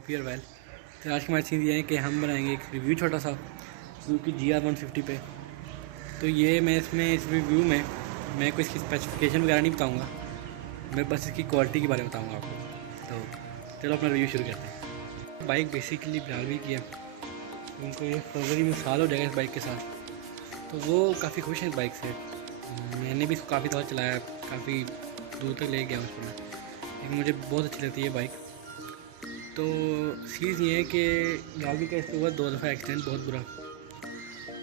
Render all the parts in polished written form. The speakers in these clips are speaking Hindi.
Hope you are well. तो आज की हमारी चीज़ ये है कि हम बनाएंगे एक रिव्यू छोटा सा सुजुकी GR150 पे। तो ये मैं इस रिव्यू में मैं कोई इसकी स्पेसिफिकेशन वगैरह नहीं बताऊंगा, मैं बस इसकी क्वालिटी के बारे में बताऊंगा आपको। तो चलो अपना रिव्यू शुरू करते हैं। बाइक बेसिकली बिलाल भी किया, उनको ये फरवरी में साल हो जाएगा इस बाइक के साथ, तो वो काफ़ी खुश हैं इस बाइक से। मैंने भी इसको काफ़ी दफ़ा चलाया, काफ़ी दूर तक ले गया उसको मैं, लेकिन मुझे बहुत अच्छी लगती है बाइक। तो चीज़ ये है कि गाड़ी का इसके ऊपर 2 दफ़ा एक्सीडेंट बहुत बुरा।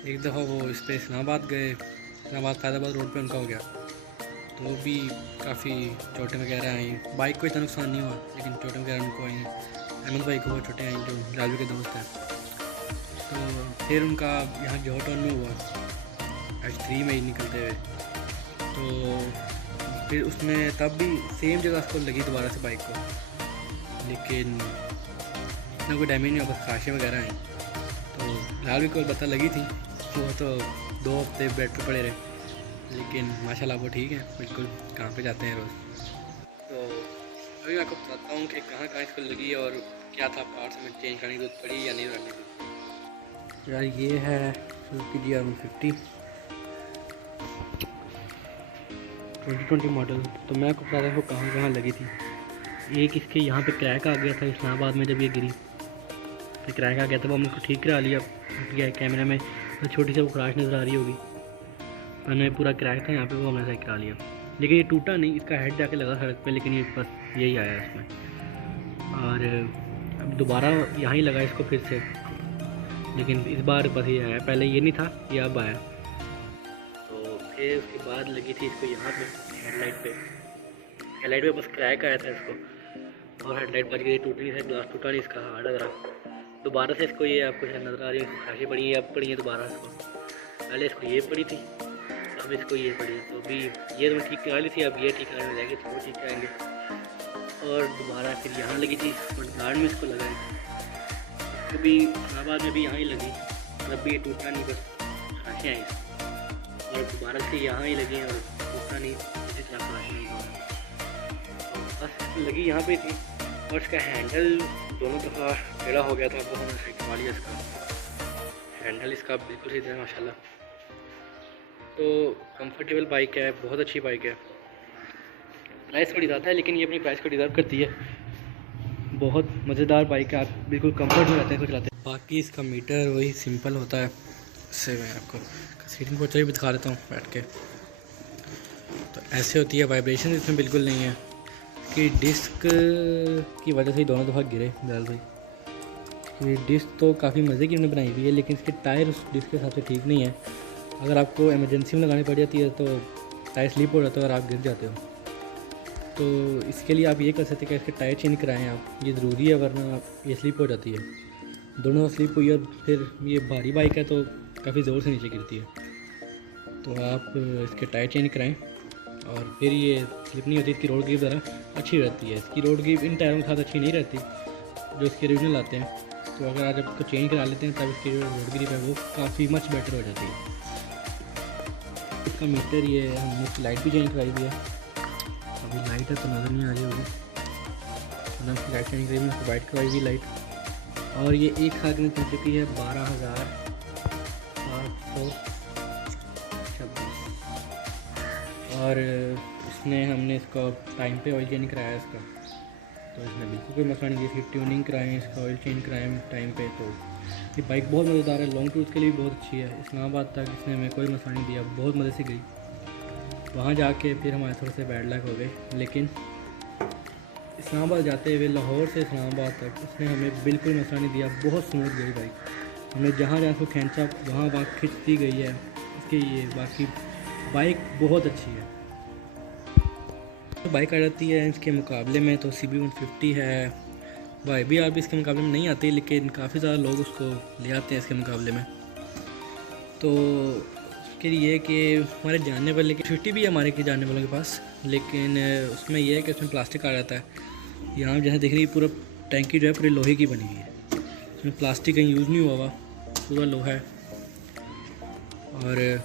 एक दफ़ा वो इस पर इस्लामाबाद गए, इस्लामाबाद फैज़ाबाद रोड पे उनका हो गया, तो वो भी काफ़ी चोटें वगैरह आई। बाइक को इतना नुकसान नहीं हुआ, लेकिन चोटें वगैरह उनको आई। अहमद भाई को वो चोटें आई जो राजू के दोस्त हैं। तो फिर उनका यहाँ जोहर टाउन में हुआ H3 में ही निकलते हुए, तो फिर उसमें तब भी सेम जगह उसको लगी दोबारा से बाइक को, लेकिन इतना कोई डैमेज नहीं हुआ, बस खाशें वगैरह आई। तो फिलहाल भी कोई पता लगी थी, वो तो 2 हफ्ते बेड पर पड़े रहे, लेकिन माशाल्लाह वो ठीक है बिल्कुल, कहाँ पे जाते हैं रोज़। तो अभी मैं आपको बताता हूँ कि कहाँ कहाँ इसको लगी और क्या था, पार्ट्स में चेंज करने की जरूरत पड़ी या नहीं करने की। यार ये है सुजुकी GR150 2020 मॉडल। तो मैं आपको बता रहा हूँ कहाँ कहाँ लगी थी। एक इसके यहाँ पे क्रैक आ गया था इस्लामाबाद में, जब ये गिरी तो क्रैक आ गया था, वो हमने ठीक करा लिया। कैमरे में तो छोटी सी वो खराश नज़र आ रही होगी, मैंने पूरा क्रैक था यहाँ पे, वो हमने सही करा लिया। लेकिन ये टूटा नहीं, इसका हेड जाके लगा सड़क पे, लेकिन ये बस यही आया इसमें। और अब दोबारा यहाँ ही लगा इसको फिर से, लेकिन इस बार बस ये आया, पहले ये नहीं था, ये अब आया। तो फिर उसके बाद लगी थी इसको यहाँ पे हेडलाइट पे बस क्रैक आया था इसको, और हेडलाइट बच गई, टूट नहीं था, ग्लास टूटा नहीं इसका, हार्ड लग रहा। दोबारा से इसको ये आपको नज़र आ रही है खासी पड़ी है, अब पड़ी है दोबारा इसको। पहले इसको ये पड़ी थी, अब इसको ये पड़ी है। तो अभी ये तो ठीक करा ली थी, अब ये ठीक कराने जाएंगे, तो वो ठीक कराएंगे। और दोबारा फिर यहाँ लगी थी, गार्ड में इसको लगाई, इसको भी इस्लामाबाद में भी यहाँ ही लगी, तब भी ये टूटा नहीं, बस खासियाँ आई। और दोबारा से यहाँ ही लगी और टूटा नहीं, इसी तरह खासी नहीं हुआ। बस लगी यहाँ पे थी, और इसका हैंडल दोनों दफ़ा टेढ़ा हो गया था, वो हमने सही करवा लिया। इसका हैंडल इसका बिल्कुल सही था माशाल्लाह। तो कंफर्टेबल बाइक है, बहुत अच्छी बाइक है। प्राइस थोड़ी ज़्यादा है, लेकिन ये अपनी प्राइस को डिज़र्व करती है। बहुत मज़ेदार बाइक है, आप बिल्कुल कंफर्ट में रहते हैं इसको चलाते हैं। बाकी इसका मीटर वही सिंपल होता है, इससे मैं आपको सीटिंग पोर्च भी दिखा देता हूँ बैठ के। तो ऐसे होती है, वाइब्रेशन इसमें बिल्कुल नहीं है। कि डिस्क की वजह से ही दोनों दफ़ा गिरे बिलाल भाई। ये डिस्क तो काफ़ी मज़े की उन्होंने बनाई हुई है, लेकिन इसके टायर उस डिस्क के हिसाब से ठीक नहीं है। अगर आपको इमरजेंसी में लगानी पड़ जाती है तो टायर स्लिप हो जाता है और आप गिर जाते हो। तो इसके लिए आप ये कर सकते हैं कि इसके टायर चेंज कराएं आप, ये ज़रूरी है, वरना ये स्लिप हो जाती है। दोनों स्लिप हुई और फिर ये भारी बाइक है तो काफ़ी ज़ोर से नीचे गिरती है। तो आप इसके टायर चेंज कराएँ और फिर ये स्लिप नहीं होती। इसकी रोड ग्रिप ज़रा अच्छी रहती है, इसकी रोड ग्रिप इन टायरों के साथ अच्छी नहीं रहती जो इसके ओरिजिनल आते हैं। तो अगर आप इसको चेंज करा लेते हैं तब इसकी जो रोड ग्रिप है वो काफ़ी मच बेटर हो जाती है। इसका मीटर ये हमने इसकी लाइट भी चेंज कराई हुई है, अभी लाइट है तो नज़र नहीं आ रही होगी, तो इसकी लाइट चेंज कराई हुई है, वाइट करवाई हुई लाइट। और ये एक साथ में चल चुकी है 12,826। और इसने हमने इसका टाइम पे ऑयल चेंज कराया इसका, तो इसमें बिल्कुल कोई मसला नहीं। इसकी ट्यूनिंग कराएँ, इसका ऑयल चेंज कराएँ टाइम पे। तो ये बाइक बहुत मज़ेदार है, लॉन्ग टूर के लिए भी बहुत अच्छी है। इस्लामाबाद तक इसने हमें कोई मसला नहीं दिया, बहुत मज़े से गई। वहाँ जाके फिर हमारे थोड़े से बैड लक हो गए, लेकिन इस्लामाबाद जाते हुए लाहौर से इस्लामाबाद तक इसने हमें बिल्कुल मसला नहीं दिया, बहुत स्मूथ गई बाइक। हमने जहाँ जहाँ इसको खींचा वहाँ खिंचती गई है इसकी। ये बाकी बाइक बहुत अच्छी है। तो बाइक आ जाती है इसके मुकाबले में तो CB150 है, YBR भी इसके मुकाबले में नहीं आती, लेकिन काफ़ी ज़्यादा लोग उसको ले आते हैं इसके मुकाबले में। तो उसके लिए कि हमारे जानने वाले की 50 भी है हमारे के जानने वालों के पास, लेकिन उसमें यह है कि उसमें प्लास्टिक आ जाता है। यहाँ जैसे दिख रही है पूरा टैंकी जो है पूरी लोहे की बनी हुई है, उसमें प्लास्टिक कहीं यूज़ नहीं हुआ हुआ, पूरा लोहा है। और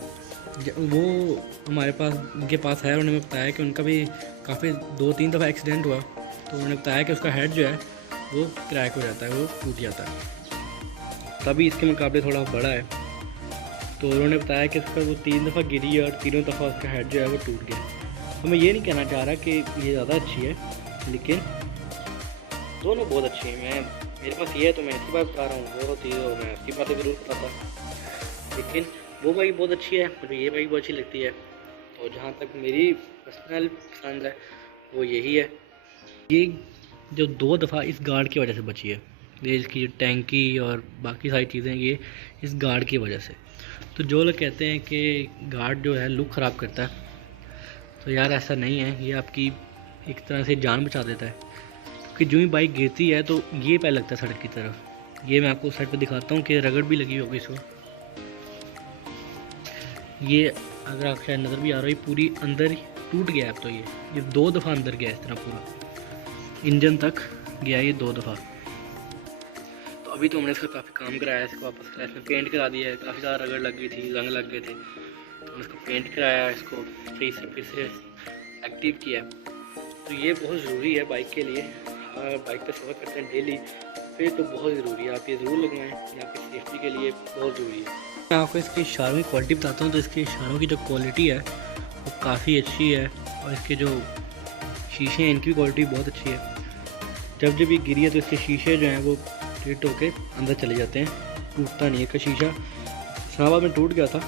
वो हमारे पास उनके पास है, उन्होंने बताया कि उनका भी काफ़ी 2-3 दफ़ा एक्सीडेंट हुआ, तो उन्होंने बताया कि उसका हेड जो है वो क्रैक हो जाता है, वो टूट जाता है। तभी इसके मुकाबले थोड़ा बड़ा है। तो उन्होंने बताया कि इसका वो 3 दफ़ा गिरी और तीनों दफ़ा उसका हेड जो है वो टूट गया। तो मैं ये नहीं कहना चाह रहा कि ये ज़्यादा अच्छी है, लेकिन दोनों बहुत अच्छी हैं। मेरे पास ये है तो मैं इसकी बात बता रहा हूँ, वो होती है मैं इसकी बातें ज़रूर बताता। लेकिन वो बाइक बहुत अच्छी है, मुझे ये बाइक बहुत अच्छी लगती है। तो जहाँ तक मेरी पर्सनल पसंद है वो यही है। ये जो 2 दफ़ा इस गार्ड की वजह से बची है, ये इसकी टैंकी और बाकी सारी चीज़ें ये इस गार्ड की वजह से। तो जो लोग कहते हैं कि गार्ड जो है लुक ख़राब करता है, तो यार ऐसा नहीं है। ये आपकी एक तरह से जान बचा देता है, क्योंकि जो ही बाइक गिरती है तो ये पैर लगता है सड़क की तरफ। ये मैं आपको साइड पे दिखाता हूँ कि रगड़ भी लगी होगी इसको। ये अगर आप शायद नज़र भी आ रहा है, पूरी अंदर ही टूट गया है। अब तो ये 2 दफ़ा अंदर गया इस तरह, पूरा इंजन तक गया ये 2 दफ़ा। तो अभी तो हमने इसका काफ़ी काम कराया, इसको वापस कराया, इसमें पेंट करा दिया है। काफ़ी ज़्यादा रगड़ लग गई थी, रंग लग गए थे, तो इसको पेंट कराया, इसको फिर से एक्टिव किया। तो ये बहुत ज़रूरी है बाइक के लिए। अगर बाइक पे सफ़र करते हैं डेली, फिर तो बहुत ज़रूरी है, आप ये ज़रूर लगवाएं, ये आपकी सेफ्टी के लिए बहुत ज़रूरी है। मैं आपको इसके इशारों की क्वालिटी बताता हूँ। तो इसके इशारों की जो क्वालिटी है वो काफ़ी अच्छी है, और इसके जो शीशे हैं इनकी भी क्वालिटी बहुत अच्छी है। जब ये गिरी है तो इसके शीशे जो हैं वो हिट होके अंदर चले जाते हैं, टूटता नहीं है। का शीशा इस्लामाबाद में टूट गया था,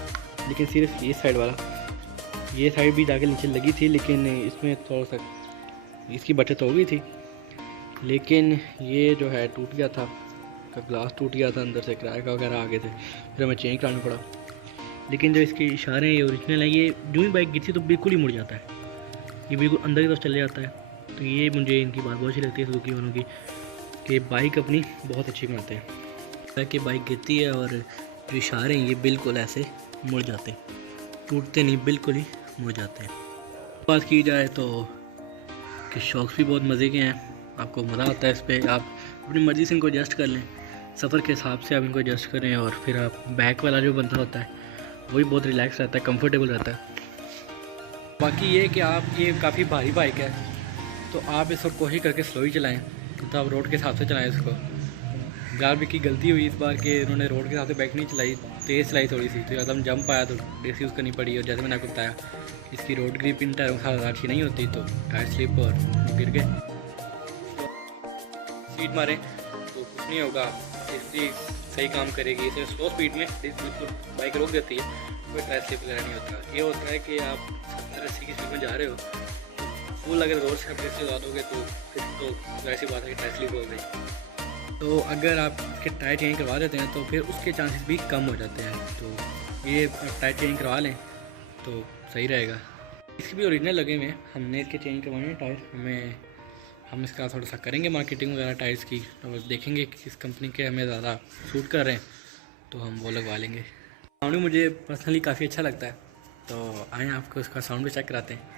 लेकिन सिर्फ ये साइड वाला, ये साइड भी जाके नीचे लगी थी, लेकिन इसमें थोड़ा सा इसकी बचत हो गई थी। लेकिन ये जो है टूट गया था, का ग्लास टूट गया था, अंदर से क्रैक वगैरह आ गए थे, फिर हमें चेंज कराना पड़ा। लेकिन जो इसके इशारे हैं ये ओरिजिनल है। ये जो ही बाइक गिरती तो बिल्कुल ही मुड़ जाता है, ये बिल्कुल अंदर की तरफ चले जाता है। तो ये मुझे इनकी बात बहुत अच्छी लगती है सुजुकी वालों की, कि बाइक अपनी बहुत अच्छी बनाते हैं। कि बाइक गिरती है और जो इशारे हैं ये बिल्कुल ऐसे मुड़ जाते हैं, टूटते नहीं, बिल्कुल ही मुड़ जाते हैं। बात की जाए तो कि शॉक्स भी बहुत मज़े के हैं, आपको मज़ा आता है इस पर। आप अपनी मर्ज़ी से इनको एडजस्ट कर लें, सफ़र के हिसाब से आप इनको एडजस्ट करें। और फिर आप बैक वाला जो बंदा होता है वो भी बहुत रिलैक्स रहता है, कंफर्टेबल रहता है। बाकी ये कि आप ये काफ़ी भारी बाइक है, तो आप इसको कोशिश करके स्लो ही चलाएँ, तो आप रोड के हिसाब से चलाएँ इसको। गार्ड की गलती हुई इस बार कि उन्होंने रोड के हिसाब से बाइक नहीं चलाई, तेज़ चलाई थोड़ी सी, तो एकदम जंप आया तो ब्रेक यूज़ करनी पड़ी। और जैसे मैंने आपको बताया, इसकी रोड ग्रिप इन टायरों के साथ अच्छी नहीं होती, तो टायर स्लिप और गिर गए। स्पीड मारें तो कुछ नहीं होगा, इसकी सही काम करेगी। इसे स्लो स्पीड में बिल्कुल बाइक रोक देती है, कोई टायर स्लिप वगैरह नहीं होता। ये होता है कि आप 70-80 की स्पीड में जा रहे हो, फुल अगर रोड से ब्रेक से दोगे तो फिर तो वैसी बात है कि टायर स्लिप हो गई। तो अगर आप इसके टायर चेंज करवा देते हैं तो फिर उसके चांसेस भी कम हो जाते हैं। तो ये टायर चेंज करवा लें तो सही रहेगा। इसके भी ओरिजिनल लगे हुए हैं, हमने इसके चेंज करवाने हैं टायर। हम इसका थोड़ा सा करेंगे मार्केटिंग वगैरह टायर्स की, और देखेंगे कि किस कंपनी के हमें ज़्यादा सूट कर रहे हैं तो हम वो लगवा लेंगे। साउंड मुझे पर्सनली काफ़ी अच्छा लगता है, तो आएँ आपको इसका साउंड भी चेक कराते हैं।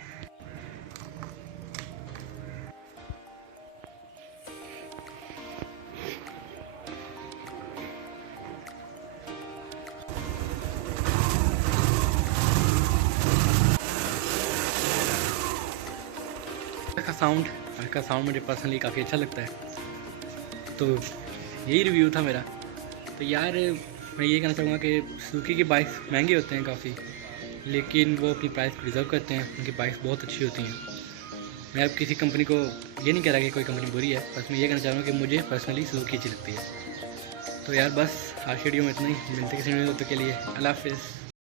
इसका साउंड मुझे पर्सनली काफ़ी अच्छा लगता है। तो यही रिव्यू था मेरा। तो यार मैं ये कहना चाहूँगा कि सुजुकी की बाइक्स महंगे होते हैं काफ़ी, लेकिन वो अपनी प्राइस प्रिजर्व करते हैं, उनकी बाइक्स बहुत अच्छी होती हैं। मैं अब किसी कंपनी को ये नहीं कह रहा कि कोई कंपनी बुरी है, बस मैं ये कहना चाह रहा हूँ कि मुझे पर्सनली सुजुकी अच्छी लगती है। तो यार बस आज वीडियो में इतना ही, मिलते किसी वीडियो के लिए। अल्लाह हाफिज़।